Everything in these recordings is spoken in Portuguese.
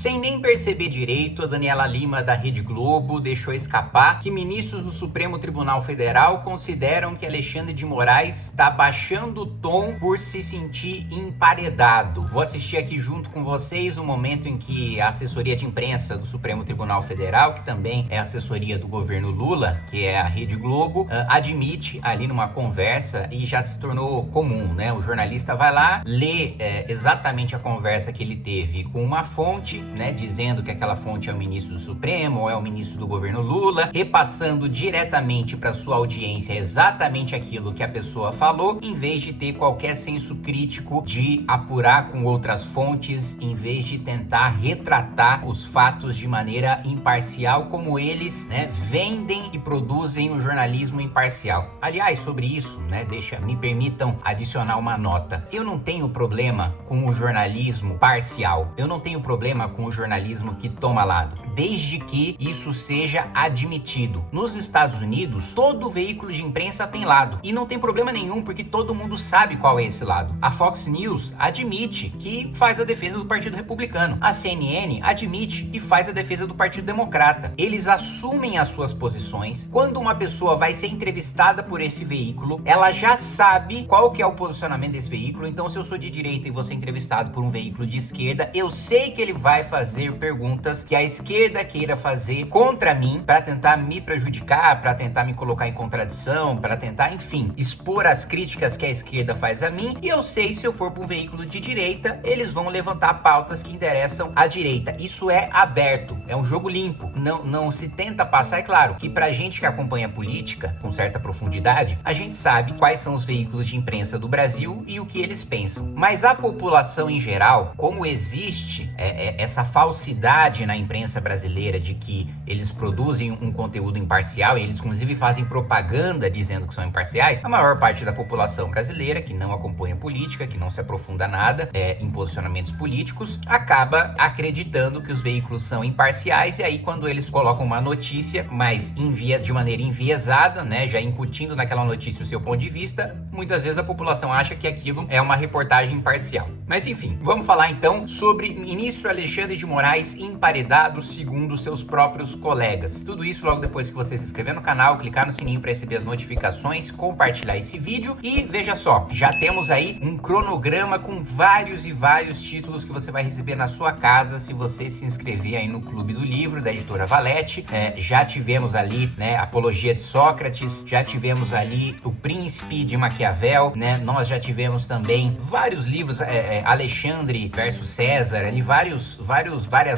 Sem nem perceber direito, a Daniela Lima da Rede Globo deixou escapar que ministros do Supremo Tribunal Federal consideram que Alexandre de Moraes está baixando o tom por se sentir emparedado. Vou assistir aqui junto com vocês o momento em que a assessoria de imprensa do Supremo Tribunal Federal, que também é assessoria do governo Lula, que é a Rede Globo, admite ali numa conversa, e já se tornou comum, né? O jornalista vai lá, lê exatamente a conversa que ele teve com uma fonte, né, dizendo que aquela fonte é o ministro do Supremo ou é o ministro do governo Lula, repassando diretamente para sua audiência exatamente aquilo que a pessoa falou, em vez de ter qualquer senso crítico de apurar com outras fontes, em vez de tentar retratar os fatos de maneira imparcial, como eles, né, vendem e produzem um jornalismo imparcial. Aliás, sobre isso, né, me permitam adicionar uma nota. Eu não tenho problema com o jornalismo parcial. Eu não tenho problema com o jornalismo que toma lado, desde que isso seja admitido. Nos Estados Unidos, todo veículo de imprensa tem lado, e não tem problema nenhum, porque todo mundo sabe qual é esse lado. A Fox News admite que faz a defesa do Partido Republicano. A CNN admite e faz a defesa do Partido Democrata. Eles assumem as suas posições. Quando uma pessoa vai ser entrevistada por esse veículo, ela já sabe qual que é o posicionamento desse veículo. Então, se eu sou de direita e vou ser entrevistado por um veículo de esquerda, eu sei que ele vai fazer perguntas que a esquerda queira fazer contra mim, para tentar me prejudicar, para tentar me colocar em contradição, para tentar, enfim, expor as críticas que a esquerda faz a mim. E eu sei, se eu for para um veículo de direita, eles vão levantar pautas que interessam à direita. Isso é aberto, é um jogo limpo. Não se tenta passar. É claro que pra gente que acompanha política com certa profundidade, a gente sabe quais são os veículos de imprensa do Brasil e o que eles pensam. Mas a população em geral, como existe essa falsidade na imprensa brasileira de que eles produzem um conteúdo imparcial, e eles inclusive fazem propaganda dizendo que são imparciais, a maior parte da população brasileira, que não acompanha política, que não se aprofunda nada em posicionamentos políticos, acaba acreditando que os veículos são imparciais. E aí, quando eles colocam uma notícia, mas de maneira enviesada, né, já incutindo naquela notícia o seu ponto de vista, muitas vezes a população acha que aquilo é uma reportagem imparcial. Mas enfim, vamos falar então sobre ministro Alexandre de Moraes emparedado segundo seus próprios colegas. Tudo isso logo depois que você se inscrever no canal, clicar no sininho para receber as notificações, compartilhar esse vídeo. E veja só, já temos aí um cronograma com vários e vários títulos que você vai receber na sua casa se você se inscrever aí no Clube do Livro da editora Valete. Já tivemos ali, né, Apologia de Sócrates, já tivemos ali O Príncipe de Maquiavel, né? Nós já tivemos também vários livros, Alexandre versus César, ali várias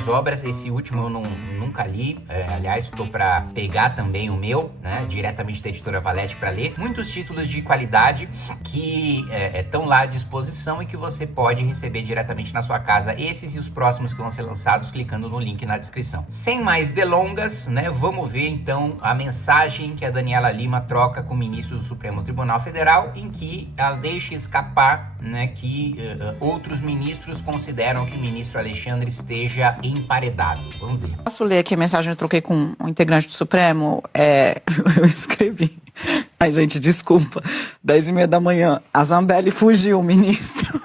obras. Esse último eu nunca li, aliás, estou para pegar também o meu, né, diretamente da editora Valete para ler. Muitos títulos de qualidade que estão lá à disposição e que você pode receber diretamente na sua casa. Esses e os próximos que vão ser lançados clicando no link na descrição. Sem mais delongas, né, vamos ver então a mensagem que a Daniela Lima troca com o ministro do Supremo Tribunal Federal, em que ela deixa escapar, né, que outros ministros consideram que o ministro Alexandre esteja emparedado. Vamos ver. Posso ler aqui a mensagem que eu troquei com um integrante do Supremo? Eu escrevi. Ai, gente, desculpa. 10h30 da manhã. A Zambelli fugiu, ministro.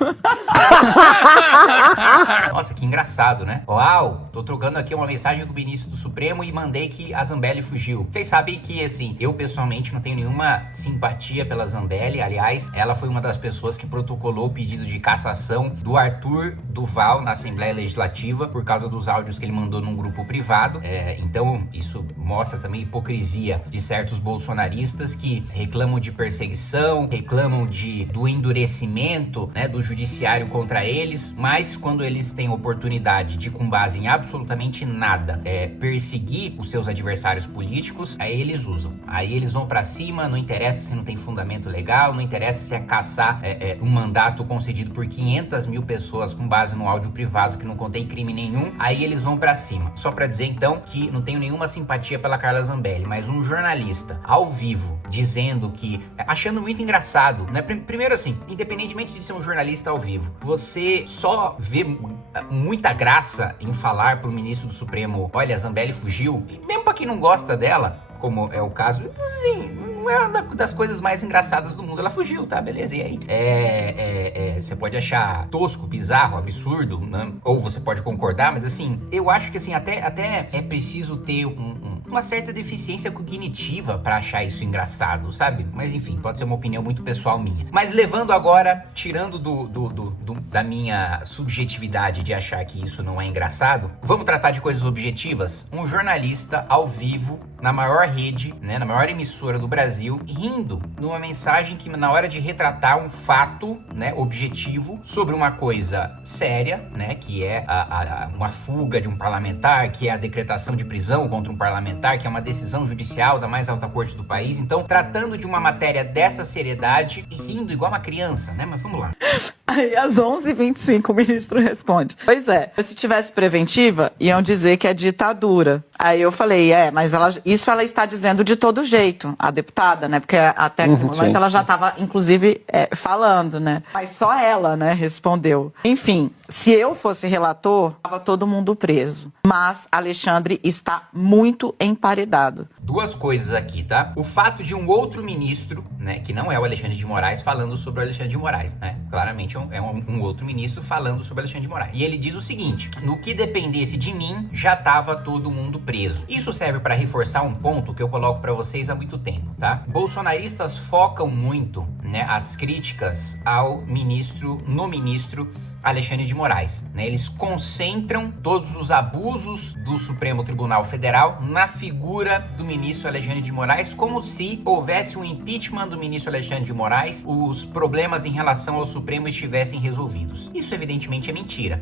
Nossa, que engraçado, né? Uau, tô trocando aqui uma mensagem com o ministro do Supremo e mandei que a Zambelli fugiu. Vocês sabem que, assim, eu pessoalmente não tenho nenhuma simpatia pela Zambelli. Aliás, ela foi uma das pessoas que protocolou o pedido de cassação do Arthur Duval na Assembleia Legislativa por causa dos áudios que ele mandou num grupo privado. Então, isso mostra também a hipocrisia de certos bolsonaristas que reclamam de perseguição, reclamam do endurecimento, né, do judiciário contra eles, mas quando eles têm oportunidade de, com base em absolutamente nada, perseguir os seus adversários políticos, aí eles usam. Aí eles vão pra cima, não interessa se não tem fundamento legal, não interessa se é caçar um mandato concedido por 500 mil pessoas com base no áudio privado que não contém crime nenhum, aí eles vão pra cima. Só pra dizer então que não tenho nenhuma simpatia pela Carla Zambelli, mas um jornalista ao vivo dizendo que, achando muito engraçado, né? Primeiro assim, independentemente de ser um jornalista ao vivo, você só vê muita graça em falar pro ministro do Supremo, olha, a Zambelli fugiu, e mesmo pra quem não gosta dela, como é o caso, assim, não é uma das coisas mais engraçadas do mundo. Ela fugiu, tá? Beleza, e aí? Você pode achar tosco, bizarro, absurdo, né? Ou você pode concordar, mas assim, eu acho que assim, até é preciso ter uma certa deficiência cognitiva pra achar isso engraçado, sabe? Mas enfim, pode ser uma opinião muito pessoal minha. Mas levando agora, tirando da minha subjetividade de achar que isso não é engraçado, vamos tratar de coisas objetivas? Um jornalista ao vivo, na maior rede, né, na maior emissora do Brasil, rindo numa mensagem que na hora de retratar um fato, né, objetivo sobre uma coisa séria, né, que é uma fuga de um parlamentar, que é a decretação de prisão contra um parlamentar, que é uma decisão judicial da mais alta corte do país. Então, tratando de uma matéria dessa seriedade e rindo igual uma criança, né, mas vamos lá. Aí, às 11h25, o ministro responde: pois é, se tivesse preventiva, iam dizer que é ditadura. Aí eu falei, mas isso ela está dizendo de todo jeito, a deputada, né? Porque até aquele momento ela já estava, inclusive, falando, né? Mas só ela, né, respondeu. Enfim, se eu fosse relator, estava todo mundo preso. Mas Alexandre está muito emparedado. Duas coisas aqui, tá? O fato de um outro ministro, né, que não é o Alexandre de Moraes, falando sobre o Alexandre de Moraes, né? Claramente é um outro ministro falando sobre o Alexandre de Moraes. E ele diz o seguinte: no que dependesse de mim, já tava todo mundo preso. Isso serve para reforçar um ponto que eu coloco para vocês há muito tempo, tá? Bolsonaristas focam muito, né, as críticas no ministro Alexandre de Moraes, né? Eles concentram todos os abusos do Supremo Tribunal Federal na figura do ministro Alexandre de Moraes, como se houvesse um impeachment do ministro Alexandre de Moraes, os problemas em relação ao Supremo estivessem resolvidos. Isso evidentemente é mentira.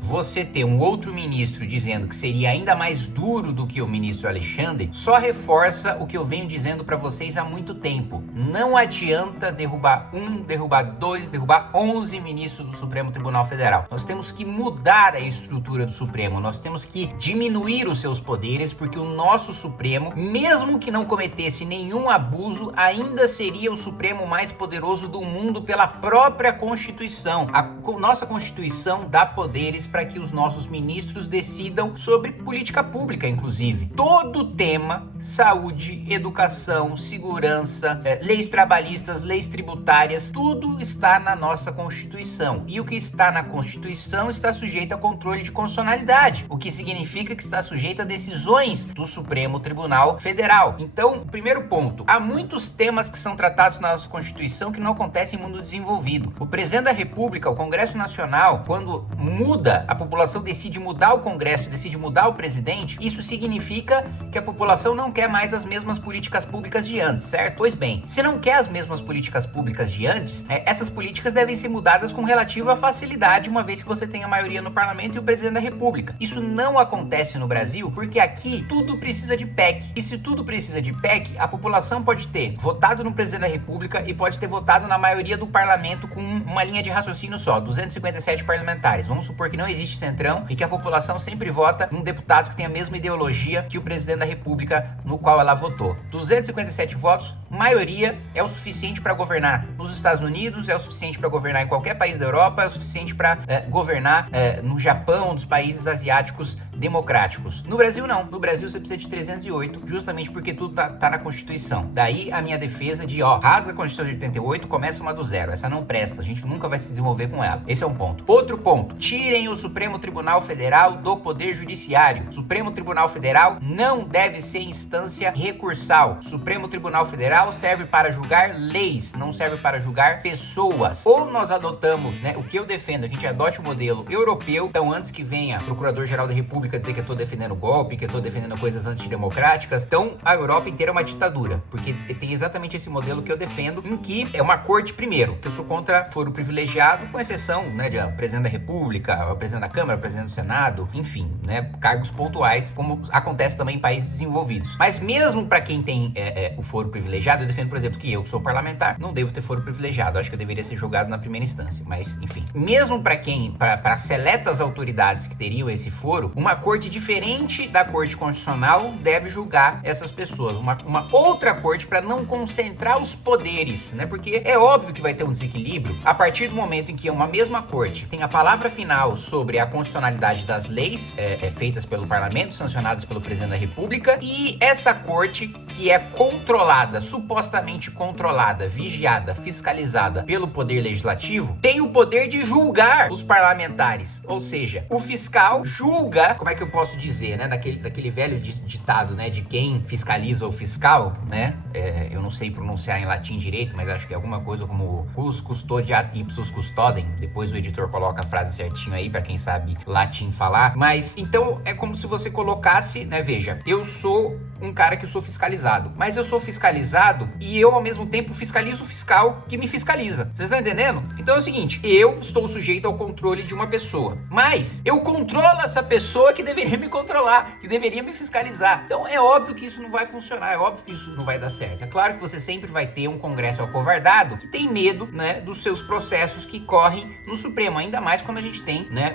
Você ter um outro ministro dizendo que seria ainda mais duro do que o ministro Alexandre só reforça o que eu venho dizendo para vocês há muito tempo. Não adianta derrubar derrubar dois, derrubar 11 ministros do Supremo Tribunal Federal. Nós temos que mudar a estrutura do Supremo, nós temos que diminuir os seus poderes, porque o nosso Supremo, mesmo que não cometesse nenhum abuso, ainda seria o Supremo mais poderoso do mundo pela própria Constituição. A nossa Constituição dá poderes para que os nossos ministros decidam sobre política pública, inclusive. Todo tema, saúde, educação, segurança, leis trabalhistas, leis tributárias, tudo está na nossa Constituição. E o que está na Constituição está sujeito a controle de constitucionalidade, o que significa que está sujeito a decisões do Supremo Tribunal Federal. Então, primeiro ponto, há muitos temas que são tratados na nossa Constituição que não acontecem em mundo desenvolvido. O presidente da República, o Congresso Nacional, quando muda, a população decide mudar o Congresso, decide mudar o presidente, isso significa que a população não quer mais as mesmas políticas públicas de antes, certo? Pois bem, se não quer as mesmas políticas públicas de antes, essas políticas devem ser mudadas com relativa facilidade, uma vez que você tem a maioria no parlamento e o presidente da República. Isso não acontece no Brasil porque aqui tudo precisa de PEC. E se tudo precisa de PEC, a população pode ter votado no presidente da República e pode ter votado na maioria do parlamento com uma linha de raciocínio só, 257 parlamentares. Vamos supor que não existe centrão e que a população sempre vota num deputado que tem a mesma ideologia que o presidente da República no qual ela votou. 257 votos, maioria, é o suficiente para governar nos Estados Unidos, é o suficiente para governar em qualquer país da Europa, é o suficiente para governar no Japão, dos países asiáticos democráticos. No Brasil não. No Brasil você precisa de 308, justamente porque tudo tá na Constituição. Daí a minha defesa de, rasga a Constituição de 88, começa uma do zero. Essa não presta, a gente nunca vai se desenvolver com ela. Esse é um ponto. Outro ponto, tirem o Supremo Tribunal Federal do Poder Judiciário. O Supremo Tribunal Federal não deve ser instância recursal. O Supremo Tribunal Federal serve para julgar leis, não serve para julgar pessoas. Ou nós adotamos, né, o que eu defendo, a gente adote o modelo europeu, então antes que venha o Procurador-Geral da República dizer que eu tô defendendo golpe, que eu tô defendendo coisas antidemocráticas, então a Europa inteira é uma ditadura, porque tem exatamente esse modelo que eu defendo, em que é uma corte, primeiro, que eu sou contra foro privilegiado, com exceção, né, de presidente da República, o presidente da Câmara, o presidente do Senado, enfim, né, cargos pontuais, como acontece também em países desenvolvidos. Mas mesmo para quem tem o foro privilegiado, eu defendo, por exemplo, que eu, que sou parlamentar, não devo ter foro privilegiado, acho que eu deveria ser julgado na primeira instância, mas enfim. Mesmo para seletas autoridades que teriam esse foro, uma uma corte diferente da Corte Constitucional deve julgar essas pessoas. Uma outra corte para não concentrar os poderes, né? Porque é óbvio que vai ter um desequilíbrio a partir do momento em que uma mesma corte tem a palavra final sobre a constitucionalidade das leis feitas pelo parlamento, sancionadas pelo presidente da República, e essa corte que é controlada, supostamente controlada, vigiada, fiscalizada pelo poder legislativo, tem o poder de julgar os parlamentares. Ou seja, o fiscal julga, como é que eu posso dizer, né? Daquele velho ditado, né? De quem fiscaliza o fiscal, né? Eu não sei pronunciar em latim direito, mas acho que é alguma coisa como Cus custodiat ipsus custodem. Depois o editor coloca a frase certinho aí, pra quem sabe latim falar. Mas, então, é como se você colocasse, né? Veja, eu sou um cara que eu sou fiscalizado, mas eu sou fiscalizado e eu, ao mesmo tempo, fiscalizo o fiscal que me fiscaliza. Vocês estão entendendo? Então é o seguinte, eu estou sujeito ao controle de uma pessoa, mas eu controlo essa pessoa que deveria me controlar, que deveria me fiscalizar. Então é óbvio que isso não vai funcionar, é óbvio que isso não vai dar certo. É claro que você sempre vai ter um Congresso acovardado que tem medo, né, dos seus processos que correm no Supremo, ainda mais quando a gente tem, né,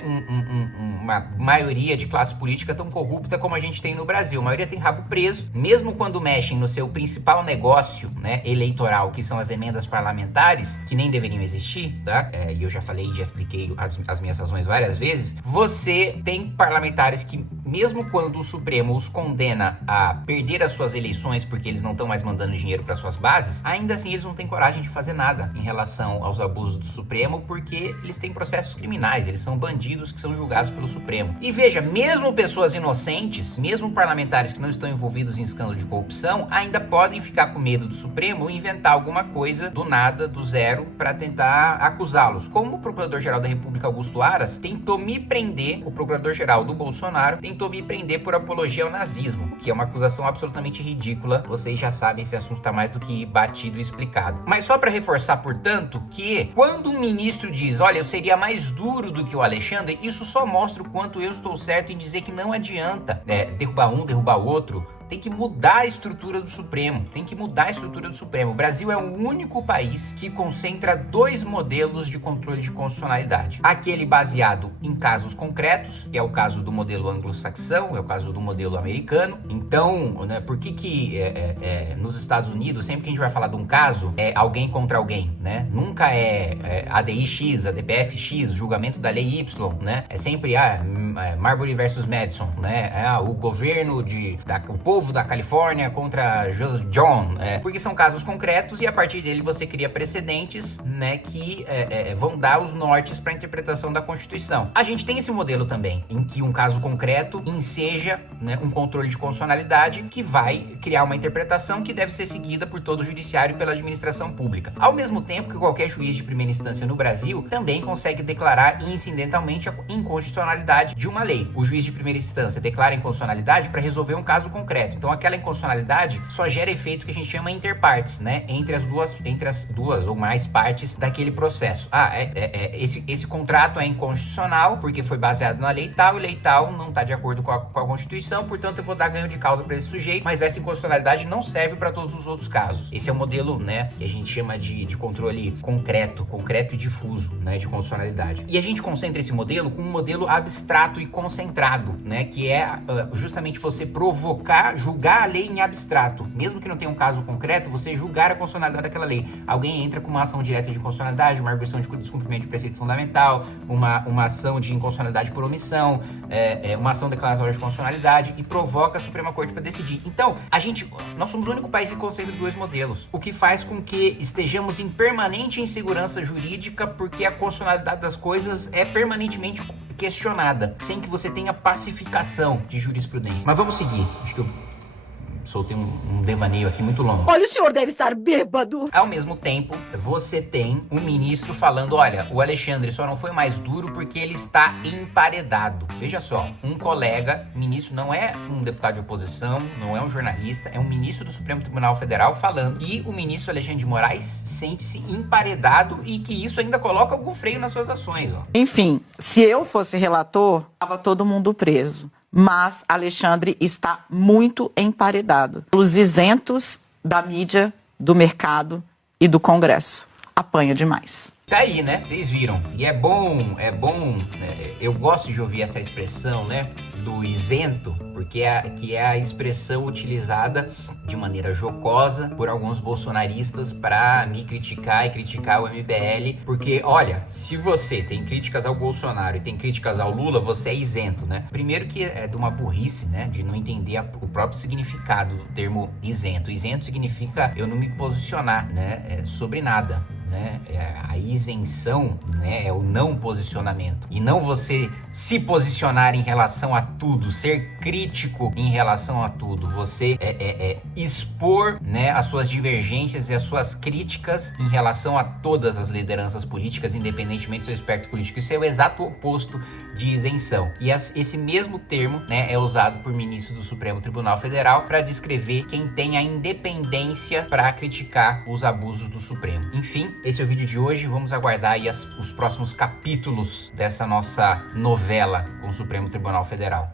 uma maioria de classe política tão corrupta como a gente tem no Brasil. A maioria tem rabo preso, mesmo quando mexem no seu principal negócio, né, eleitoral, que são as emendas parlamentares, que nem deveriam existir, tá? E eu já falei, já expliquei as minhas razões várias vezes. Você tem parlamentares que, mesmo quando o Supremo os condena a perder as suas eleições porque eles não estão mais mandando dinheiro para suas bases, ainda assim eles não têm coragem de fazer nada em relação aos abusos do Supremo, porque eles têm processos criminais, eles são bandidos que são julgados pelo Supremo. E veja, mesmo pessoas inocentes, mesmo parlamentares que não estão envolvidos em escândalo de corrupção, ainda podem ficar com medo do Supremo e inventar alguma coisa do nada, do zero, para tentar acusá-los. Como o Procurador-Geral da República, Augusto Aras, tentou me prender, o Procurador-Geral do Bolsonaro tentou me prender por apologia ao nazismo, que é uma acusação absolutamente ridícula. Vocês já sabem, esse assunto tá mais do que batido e explicado. Mas só para reforçar, portanto, que quando um ministro diz, olha, eu seria mais duro do que o Alexandre, isso só mostra o quanto eu estou certo em dizer que não adianta derrubar um, derrubar o outro. Tem que mudar a estrutura do Supremo. Tem que mudar a estrutura do Supremo. O Brasil é o único país que concentra dois modelos de controle de constitucionalidade. Aquele baseado em casos concretos, que é o caso do modelo anglo-saxão, é o caso do modelo americano. Então, né, por que nos Estados Unidos, sempre que a gente vai falar de um caso, é alguém contra alguém, né? Nunca é ADI-X, ADPF-X, julgamento da lei Y, né? É sempre Marbury versus Madison, né? O governo o povo da Califórnia contra John, porque são casos concretos e a partir dele você cria precedentes, né, que vão dar os nortes para a interpretação da Constituição. A gente tem esse modelo também, em que um caso concreto enseja, né, um controle de constitucionalidade que vai criar uma interpretação que deve ser seguida por todo o judiciário e pela administração pública. Ao mesmo tempo que qualquer juiz de primeira instância no Brasil também consegue declarar incidentalmente a inconstitucionalidade de uma lei. O juiz de primeira instância declara inconstitucionalidade para resolver um caso concreto. Então aquela inconstitucionalidade só gera efeito que a gente chama inter partes, né? Entre as duas ou mais partes daquele processo. Esse contrato é inconstitucional porque foi baseado na lei tal não está de acordo com a Constituição, portanto eu vou dar ganho de causa para esse sujeito, mas essa inconstitucionalidade não serve para todos os outros casos. Esse é o modelo, né, que a gente chama de controle concreto e difuso, né, de constitucionalidade. E a gente concentra esse modelo com um modelo abstrato e concentrado, né, que é justamente você julgar a lei em abstrato. Mesmo que não tenha um caso concreto, você julgar a constitucionalidade daquela lei. Alguém entra com uma ação direta de inconstitucionalidade, uma arguição de descumprimento de preceito fundamental, uma ação de inconstitucionalidade por omissão, uma ação declaratória de constitucionalidade e provoca a Suprema Corte para decidir. Então, nós somos o único país que concentra os dois modelos, o que faz com que estejamos em permanente insegurança jurídica porque a constitucionalidade das coisas é permanentemente questionada, sem que você tenha pacificação de jurisprudência. Mas vamos seguir. Acho que eu soltei um devaneio aqui muito longo. Olha, o senhor deve estar bêbado. Ao mesmo tempo, você tem um ministro falando, olha, o Alexandre só não foi mais duro porque ele está emparedado. Veja só, um colega, ministro, não é um deputado de oposição, não é um jornalista, é um ministro do Supremo Tribunal Federal falando que o ministro Alexandre de Moraes sente-se emparedado e que isso ainda coloca algum freio nas suas ações. Ó. Enfim, se eu fosse relator, estava todo mundo preso. Mas Alexandre está muito emparedado pelos isentos da mídia, do mercado e do Congresso. Apanha demais. Tá aí, né? Vocês viram. E é bom, eu gosto de ouvir essa expressão, né? do isento, porque que é a expressão utilizada de maneira jocosa por alguns bolsonaristas para me criticar e criticar o MBL, porque, olha, se você tem críticas ao Bolsonaro e tem críticas ao Lula, você é isento, né? Primeiro que é de uma burrice, né, de não entender o próprio significado do termo isento. Isento significa eu não me posicionar, né, sobre nada. Né? A isenção, né, é o não posicionamento, e não você se posicionar em relação a tudo, ser crítico em relação a tudo, você expor, né, as suas divergências e as suas críticas em relação a todas as lideranças políticas, independentemente do seu espectro político. Isso é o exato oposto de isenção, e esse mesmo termo, né, é usado por ministros do Supremo Tribunal Federal para descrever quem tem a independência para criticar os abusos do Supremo. Enfim, esse é o vídeo de hoje. Vamos aguardar aí os próximos capítulos dessa nossa novela com o Supremo Tribunal Federal.